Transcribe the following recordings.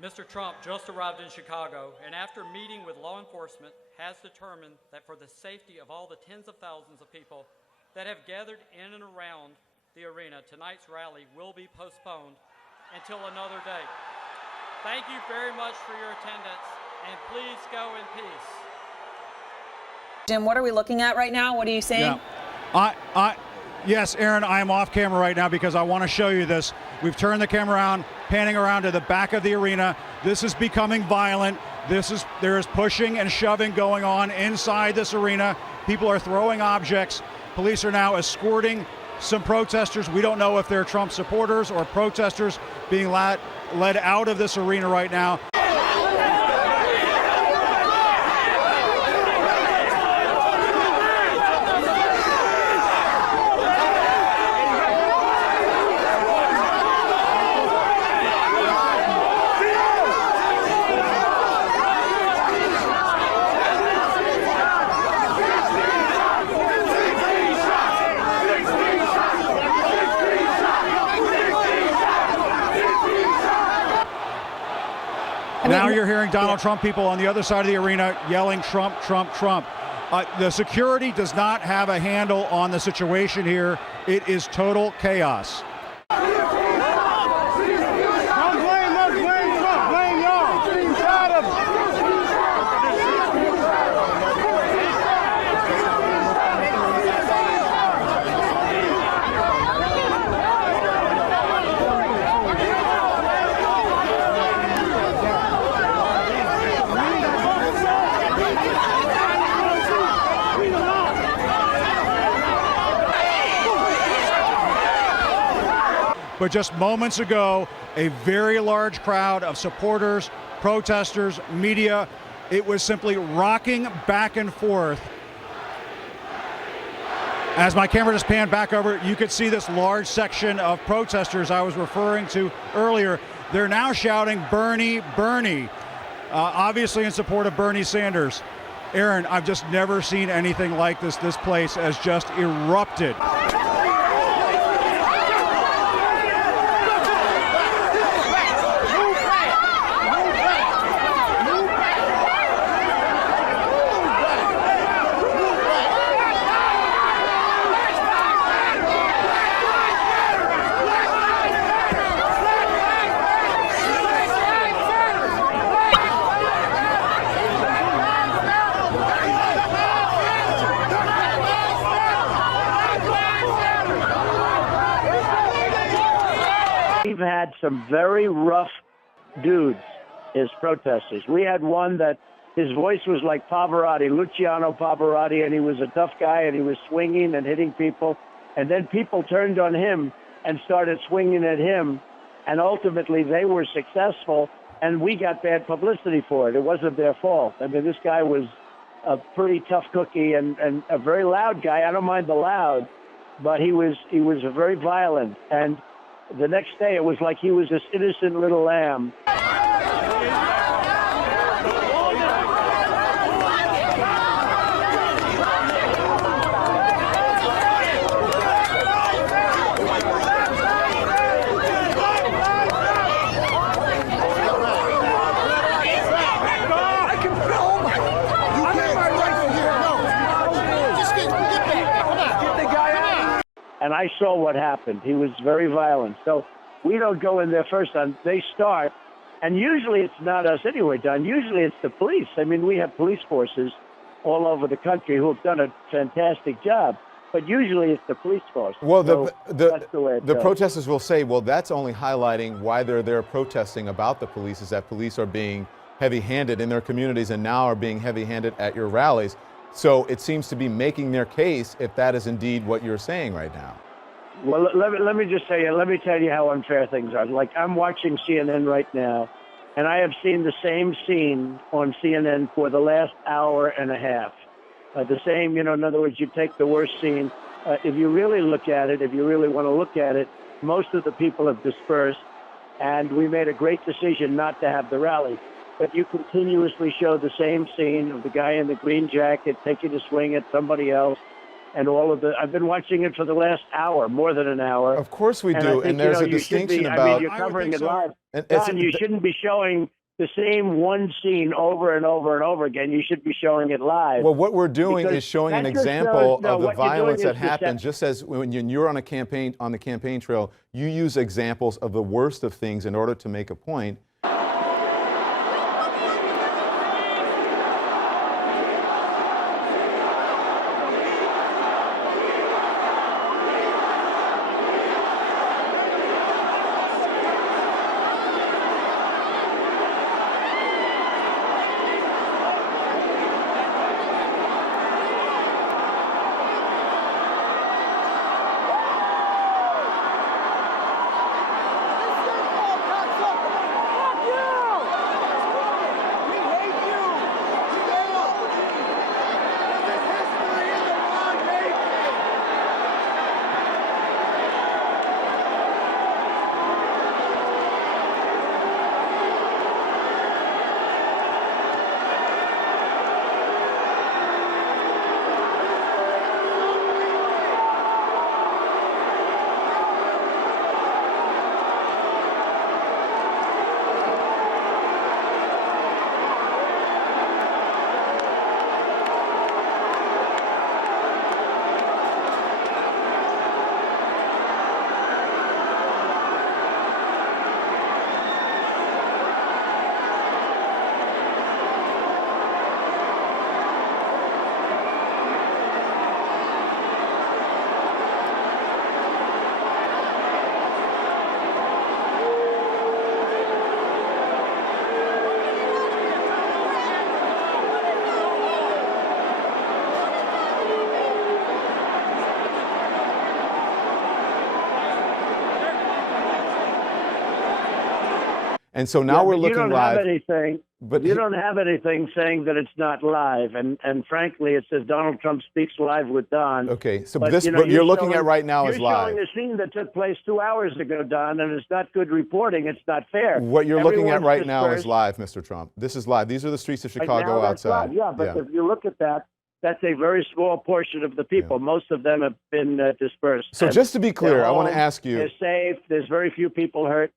Mr. Trump just arrived in Chicago and after meeting with law enforcement has determined that for the safety of all the tens of thousands of people that have gathered in and around the arena, tonight's rally will be postponed until another day. Thank you very much for your attendance, and please go in peace. Jim, what are we looking at right now? What are you saying? Yeah. Yes, Aaron, I am off camera right now because I want to show you this. We've turned the camera around, panning around to the back of the arena. This is becoming violent. There is pushing and shoving going on inside this arena. People are throwing objects. Police are now escorting some protesters. We don't know if they're Trump supporters or protesters being led out of this arena right now. Now you're hearing Donald Trump people on the other side of the arena yelling Trump, Trump, Trump. The security does not have a handle on the situation here. It is total chaos. But just moments ago, a very large crowd of supporters, protesters, media, it was simply rocking back and forth. As my camera just panned back over, you could see this large section of protesters I was referring to earlier. They're now shouting, "Bernie, Bernie," obviously in support of Bernie Sanders. Aaron, I've just never seen anything like this. This place has just erupted. We've had some very rough dudes as protesters. We had one that his voice was like Pavarotti, Luciano Pavarotti, and he was a tough guy, and he was swinging and hitting people. And then people turned on him and started swinging at him, and ultimately they were successful, and we got bad publicity for it. It wasn't their fault. I mean, this guy was a pretty tough cookie and a very loud guy. I don't mind the loud, but he was very violent. And the next day, it was like he was this innocent little lamb. And I saw what happened. He was very violent. So we don't go in there first. They start. And usually it's not us anyway, Don. Usually it's the police. I mean, we have police forces all over the country who have done a fantastic job. But usually it's the police force. Well, that's the way it goes. protesters will say, well, that's only highlighting why they're there protesting about the police, is that police are being heavy-handed in their communities and now are being heavy-handed at your rallies. So it seems to be making their case if that is indeed what you're saying right now. Well, let me just say, let me tell you how unfair things are. Like, I'm watching CNN right now, and I have seen the same scene on CNN for the last hour and a half. The same, in other words, you take the worst scene. If you really look at it, if you really want to look at it, most of the people have dispersed, and we made a great decision not to have the rally. But you continuously show the same scene of the guy in the green jacket taking a swing at somebody else. and all of the. I've been watching it for the last hour, more than an hour. Of course we and do, and there's a you should distinction be, about. I mean, you're I would covering think it so. live. And Don, you shouldn't be showing the same one scene over and over and over again. You should be showing it live. Well, what we're doing Because is showing an that just example shows- no, of the what you're doing violence is that happened. deception. Just as when you're on the campaign trail, you use examples of the worst of things in order to make a point. And so now we're looking live. But you don't have anything saying that it's not live, and frankly, it says Donald Trump speaks live with Don. Okay, so but, this you know, what you're looking showing, at right now is live. You're showing a scene that took place 2 hours ago, Don, and it's not good reporting. It's not fair. What you're looking at right dispersed. now is live, Mr. Trump. This is live. These are the streets of Chicago outside. Live. Yeah, but if you look at that, that's a very small portion of the people. Yeah. Most of them have been dispersed. So just to be clear, I want to ask you. They're safe. There's very few people hurt.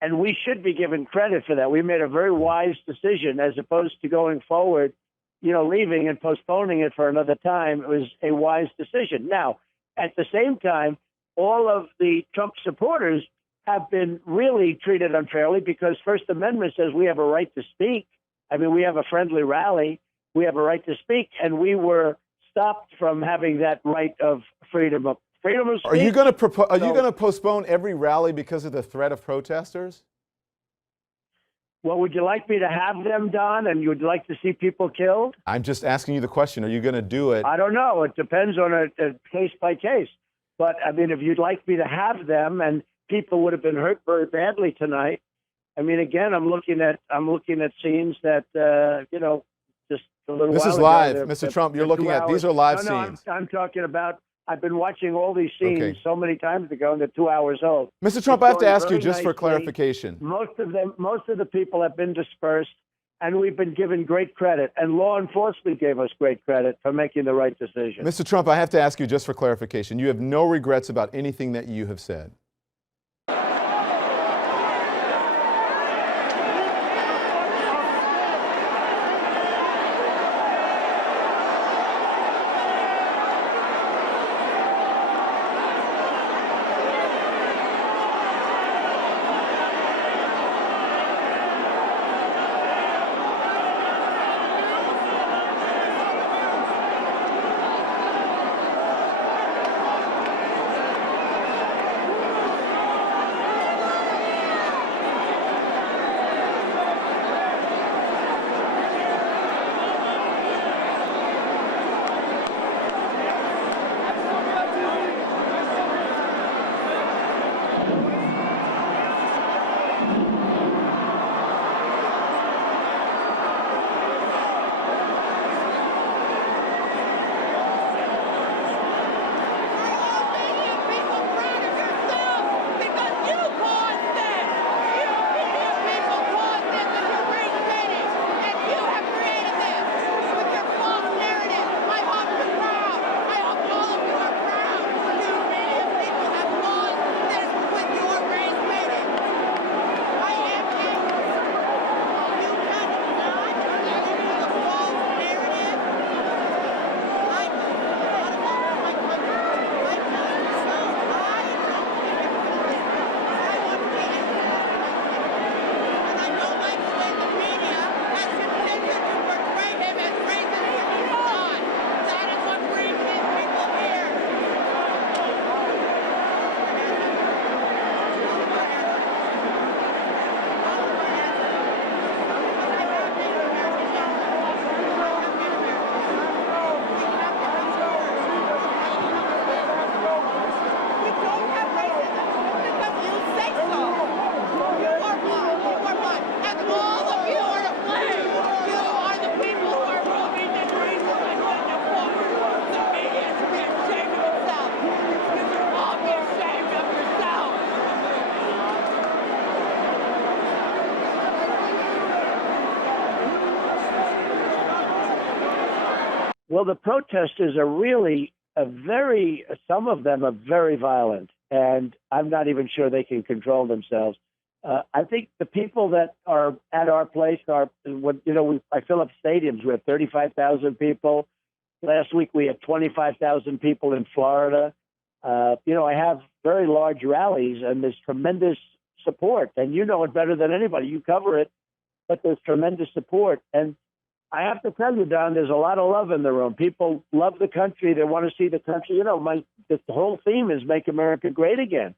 And we should be given credit for that. We made a very wise decision as opposed to going forward, you know, leaving and postponing it for another time. It was a wise decision. Now, at the same time, all of the Trump supporters have been really treated unfairly because First Amendment says we have a right to speak. I mean, we have a friendly rally. We have a right to speak. And we were stopped from having that right of freedom of speech. Are you going to postpone every rally because of the threat of protesters? Well, would you like me to have them, Don, and you'd like to see people killed? I'm just asking you the question. Are you going to do it? I don't know. It depends on a case by case. But I mean, if you'd like me to have them, and people would have been hurt very badly tonight. I mean, again, I'm looking at scenes that you know, just a little. This while is ago, live, Mr. Trump. You're looking at these are live scenes. I'm talking about. I've been watching all these scenes so many times ago, and they're 2 hours old. Mr. Trump, I have to ask you just for clarification. Most of the people have been dispersed, and we've been given great credit, and law enforcement gave us great credit for making the right decision. Mr. Trump, I have to ask you just for clarification. You have no regrets about anything that you have said? Well, the protesters are really some of them are very violent, and I'm not even sure they can control themselves. I think the people that are at our place are, I fill up stadiums. We have 35,000 people. Last week we had 25,000 people in Florida. I have very large rallies, and there's tremendous support. And you know it better than anybody. You cover it, but there's tremendous support. And I have to tell you, Don, there's a lot of love in the room. People love the country. They want to see the country. The whole theme is "Make America Great Again."